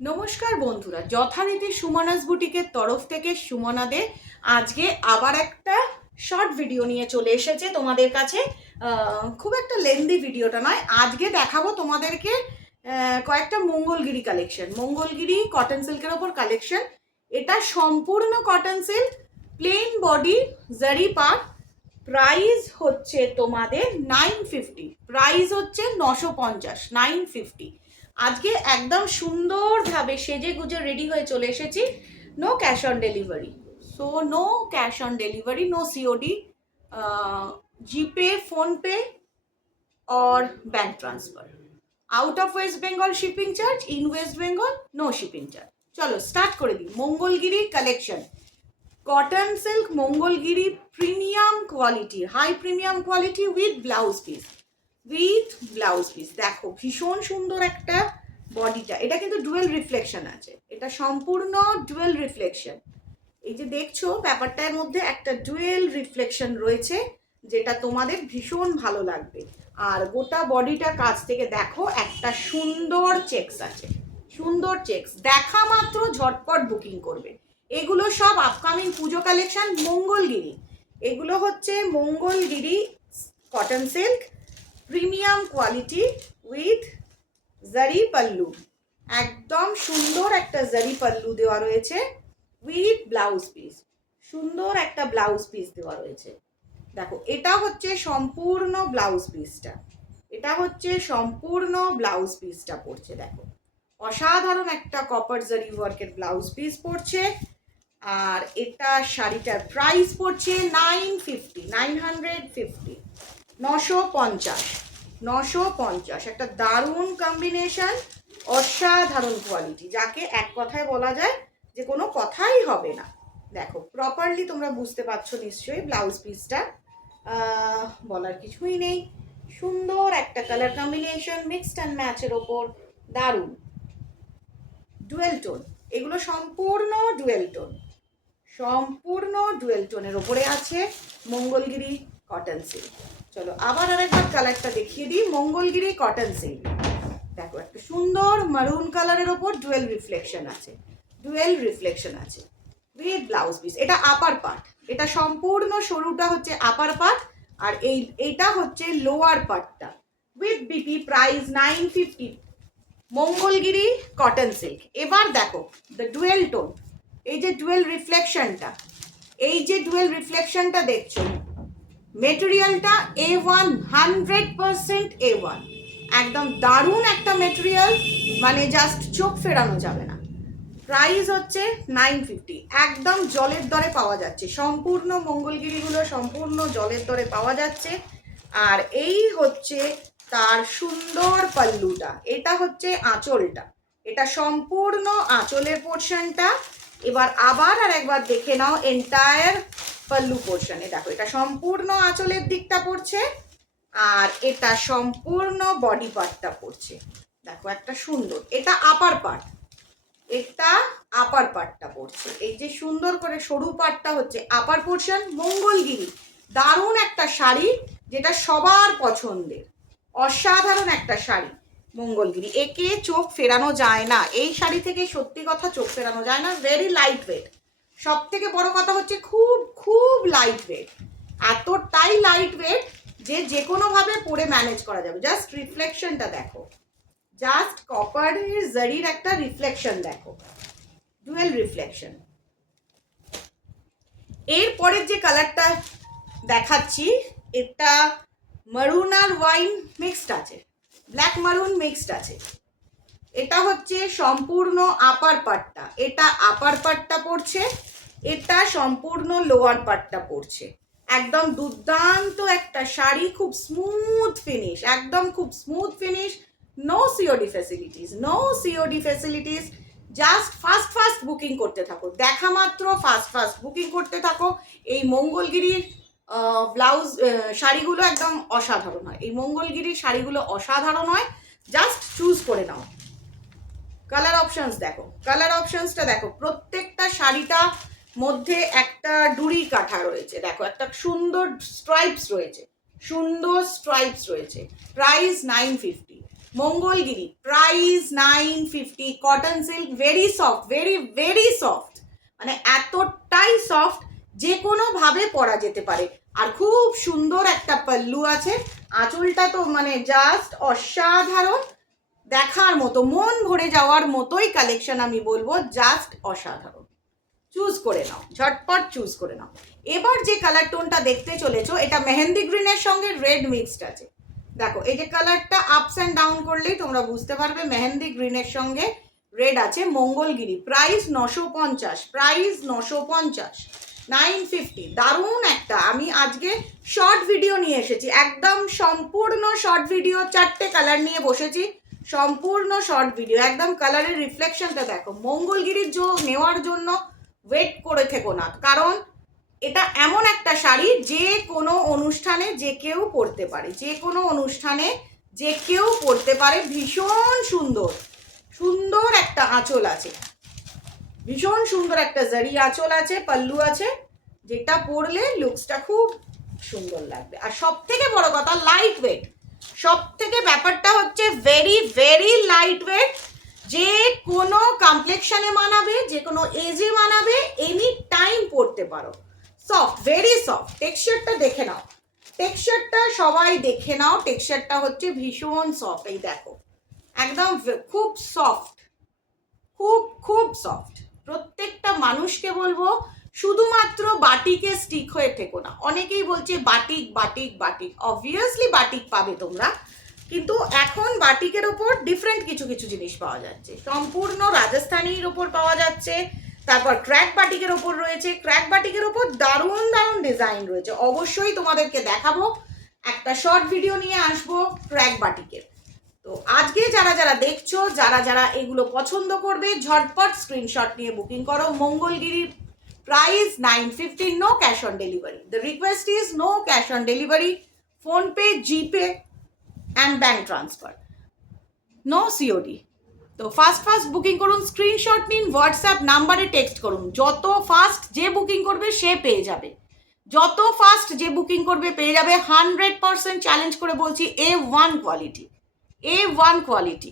নমস্কার বন্ধুরা, যথারীতি সুমনাস বুটিকের তরফ থেকে সুমনা দে আজকে আবার একটা শর্ট ভিডিও নিয়ে চলে এসেছে তোমাদের কাছে। খুব একটা লেন্দি ভিডিওটা নয়, আজকে দেখাবো তোমাদেরকে কয়েকটা মঙ্গলগিরি কালেকশন, মঙ্গলগিরি কটন সিল্কের ওপর কালেকশন। এটা সম্পূর্ণ কটন সিল্ক, প্লেন বডি, জারি পার। প্রাইস হচ্ছে তোমাদের 950, প্রাইস হচ্ছে 950, 950। আজকে একদম সুন্দরভাবে সেজে গুজে রেডি হয়ে চলে এসেছি। No cash on delivery, so no cash on delivery, no COD, GPay, PhonePe और bank transfer. Out of West Bengal shipping charge, in West Bengal no shipping charge. चलो स्टार्ट कर दी। Mangalagiri collection cotton silk Mangalagiri premium quality, high premium quality with blouse piece, देखो भीषण सुंदर एक বডিটা। এটা কিন্তু ডুয়েল রিফ্লেকশন আছে, এটা সম্পূর্ণ ডুয়েল রিফ্লেকশন। এই যে দেখছো ব্যাপারটার মধ্যে একটা ডুয়েল রিফ্লেকশন রয়েছে, যেটা তোমাদের ভীষণ ভালো লাগবে। আর গোটা বডিটা কাছ থেকে দেখো, একটা সুন্দর চেকস আছে, সুন্দর চেকস। দেখা মাত্র ঝটপট বুকিং করবে। এগুলো সব আপকামিং পুজো কালেকশন মঙ্গলগিরি। এগুলো হচ্ছে Mangalagiri cotton silk premium quality with জারি পাল্লু, একদম সুন্দর একটা জারি পাল্লু দেওয়া রয়েছে উইথ ব্লাউজ পিস, সুন্দর একটা ব্লাউজ পিস দেওয়া রয়েছে। দেখো এটা হচ্ছে সম্পূর্ণ ব্লাউজ পিসটা, এটা হচ্ছে সম্পূর্ণ ব্লাউজ পিসটা পড়ছে। দেখো অসাধারণ একটা কপার জারি ওয়ার্কের ব্লাউজ পিস পড়ছে। আর এটা শাড়িটার প্রাইস পড়ছে 950, 950, 950, 950। একটা দারুণ কম্বিনেশন, অসাধারণ কোয়ালিটি, যাকে এক কথায় বলা যায় যে কোনো কথাই হবে না। দেখো প্রপারলি তোমরা বুঝতে পারছো নিশ্চয়ই ব্লাউজ পিসটা, বলার কিছুই নেই। সুন্দর একটা কালার কম্বিনেশন, মিক্সড অ্যান্ড ম্যাচের ওপর দারুণ ডুয়েল টোন। এগুলো সম্পূর্ণ ডুয়েল টোন, সম্পূর্ণ ডুয়েল টোনের ওপরে আছে মঙ্গলগিরি কটন সিল্ক। চলো আবার আরেকবার কালারটা দেখিয়ে দিই। মঙ্গলগিরি কটন সিল্ক, দেখো একটা সুন্দর মারুন কালারের ওপর ডুয়েল রিফ্লেকশন আছে, ডুয়েল রিফ্লেকশন আছে উইথ ব্লাউজ পিস। এটা আপার পার্ট, এটা সম্পূর্ণ সরুটা হচ্ছে আপার পার্ট, আর এইটা হচ্ছে লোয়ার পার্টটা with BP. Price 950, Mangalagiri cotton silk. এবার দেখো দ্য ডুয়েল টোন, এই যে ডুয়েল রিফ্লেকশনটা, এই যে ডুয়েল রিফ্লেকশনটা দেখছো, মেটেরিয়ালটা A1, 100% A1, একদম দারুণ একটা মেটেরিয়াল, মানে জাস্ট চোখ ফেরানো যাবে না। প্রাইস হচ্ছে 950, একদম জলের দরে পাওয়া যাচ্ছে। সম্পূর্ণ মঙ্গলগিরিগুলো সম্পূর্ণ জলের দরে পাওয়া যাচ্ছে। আর এই হচ্ছে তার সুন্দর পাল্লুটা, এটা হচ্ছে আঁচলটা, এটা সম্পূর্ণ আঁচলের পোর্শনটা। এবার আবার আর একবার দেখে নাও এন্টায়ার পাল্লু পোর্শনে। দেখো এটা সম্পূর্ণ আঁচলের দিকটা পড়ছে, আর এটা সম্পূর্ণ বডি পার্টটা পড়ছে। দেখো একটা সুন্দর, এটা আপার পার্ট, এটা আপার পার্টটা পড়ছে। এই যে সুন্দর করে সরু পার্টটা হচ্ছে আপার পোর্শন। মঙ্গলগিরি দারুণ একটা শাড়ি, যেটা সবার পছন্দের, অসাধারণ একটা শাড়ি মঙ্গলগিরি। একে চোখ ফেরানো যায় না, এই শাড়ি থেকে সত্যি কথা চোখ ফেরানো যায় না। ভেরি লাইট ওয়েট, সব থেকে বড় কথা হচ্ছে খুব খুব লাইট ওয়েট, এতটাই লাইট ওয়েট যে যে কোনোভাবে পরে ম্যানেজ করা যাবে। জাস্ট রিফ্লেকশনটা দেখো, জাস্ট কপারের জারির একটা রিফ্লেকশন দেখো, ডুয়েল রিফ্লেকশন। এরপরের যে কালারটা দেখাচ্ছি, এটা মারুন আর ওয়াইন মিক্সড আছে, ব্ল্যাক মারুন মিক্সড আছে। এটা হচ্ছে সম্পূর্ণ আপার পার্টটা, এটা আপার পার্টটা পড়ছে, এটা সম্পূর্ণ লোয়ার পার্টটা পড়ছে। একদম দুর্দান্ত একটা শাড়ি, খুব স্মুথ ফিনিশ, একদম খুব smooth finish. No COD facilities, no COD facilities. Just fast fast booking করতে থাকো, দেখা মাত্র ফাস্ট ফাস্ট বুকিং করতে থাকো। এই মঙ্গলগিরির ব্লাউজ শাড়িগুলো একদম অসাধারণ হয়, এই মঙ্গলগিরির শাড়িগুলো অসাধারণ হয়। জাস্ট চুজ করে নাও। কালার অপশনস দেখো, কালার অপশনসটা দেখো, প্রত্যেকটা শাড়িটা মধ্যে একটা ডুরি কাঁথা রয়েছে। দেখো একটা সুন্দর স্ট্রাইপস রয়েছে, সুন্দর স্ট্রাইপস রয়েছে। Price 950, Mangalagiri, price 950, cotton silk, very soft, very very soft, মানে এতটাই সফট যে কোনো ভাবে পরা যেতে পারে। আর খুব সুন্দর একটা পাল্লু আছে, আঁচলটা তো মানে জাস্ট অসাধারণ, দেখার মতো, মন ভরে যাওয়ার মতোই কালেকশন আমি বলবো, জাস্ট অসাধারণ। চুজ করে নাও, ঝটপট চুজ করে নাও। এবার যে কালার টোনটা দেখতে চলেছো, এটা মেহেন্দি গ্রিনের সঙ্গে রেড মিক্সড আছে। দেখো এই যে কালারটা আপস অ্যান্ড ডাউন করলেই তোমরা বুঝতে পারবে মেহেন্দি গ্রিনের সঙ্গে রেড আছে। Mangalagiri, price 950, price 950, 950। দারুণ একটা, আমি আজকে শর্ট ভিডিও নিয়ে এসেছি, একদম সম্পূর্ণ শর্ট ভিডিও, 4টে কালার নিয়ে বসেছি, সম্পূর্ণ শর্ট ভিডিও। একদম কালারের রিফ্লেকশনটা দেখো। মঙ্গলগিরির নেওয়ার জন্য ওয়েট করে থেকো না, কারণ এটা এমন একটা শাড়ি যে কোনো অনুষ্ঠানে যে কেউ পরতে পারে, যে কোনো অনুষ্ঠানে যে কেউ পরতে পারে। ভীষণ সুন্দর, সুন্দর একটা আঁচল আছে, ভীষণ সুন্দর একটা জারি আঁচল আছে, পাল্লু আছে, যেটা পরলে লুকসটা খুব সুন্দর লাগবে। আর সব থেকে বড় কথা লাইট ওয়েট, সব থেকে ব্যাপারটা হচ্ছে ভেরি ভেরি লাইট ওয়েট, যে কোনো কমপ্লেক্সনে মানাবে, যে কোনো এজে মানাবে, এনি টাইম পরতে পারো। Soft, very soft. টেক্সচারটা দেখে নাও, টেক্সচারটা সবাই দেখে নাও, টেক্সচারটা হচ্ছে ভীষণ সফট। এই দেখো একদম খুব সফট, খুব খুব সফট। প্রত্যেকটা মানুষকে বলবো শুধুমাত্র বাটিকে স্টিক হয়ে থেকো না। অনেকেই বলছে batik batik batik, obviously batik পাবে তোমরা, কিন্তু এখন বাটিকের ওপর ডিফারেন্ট কিছু কিছু জিনিস পাওয়া যাচ্ছে, সম্পূর্ণ রাজস্থানীর ওপর পাওয়া যাচ্ছে। তারপর ক্র্যাক বাটিকের ওপর রয়েছে, ক্র্যাক বাটিকের ওপর দারুণ দারুণ ডিজাইন রয়েছে। অবশ্যই তোমাদেরকে দেখাবো, একটা শর্ট ভিডিও নিয়ে আসবো ক্র্যাক বাটিকের। তো আজকে যারা যারা দেখছো, যারা যারা এগুলো পছন্দ করবে, ঝটপট স্ক্রিনশট নিয়ে বুকিং করো। মঙ্গলগিরির price 950, no cash on delivery. The request is no cash on delivery, PhonePe, GPay and bank transfer, no COD. তো ফাস্ট বুকিং করুন, স্ক্রিনশট নিন, হোয়াটসঅ্যাপ নাম্বারে টেক্সট করুন। যত ফাস্ট যে বুকিং করবে সে পেয়ে যাবে, যত ফাস্ট যে বুকিং করবে পেয়ে যাবে। 100% চ্যালেঞ্জ করে বলছি, A1 কোয়ালিটি, A1 কোয়ালিটি।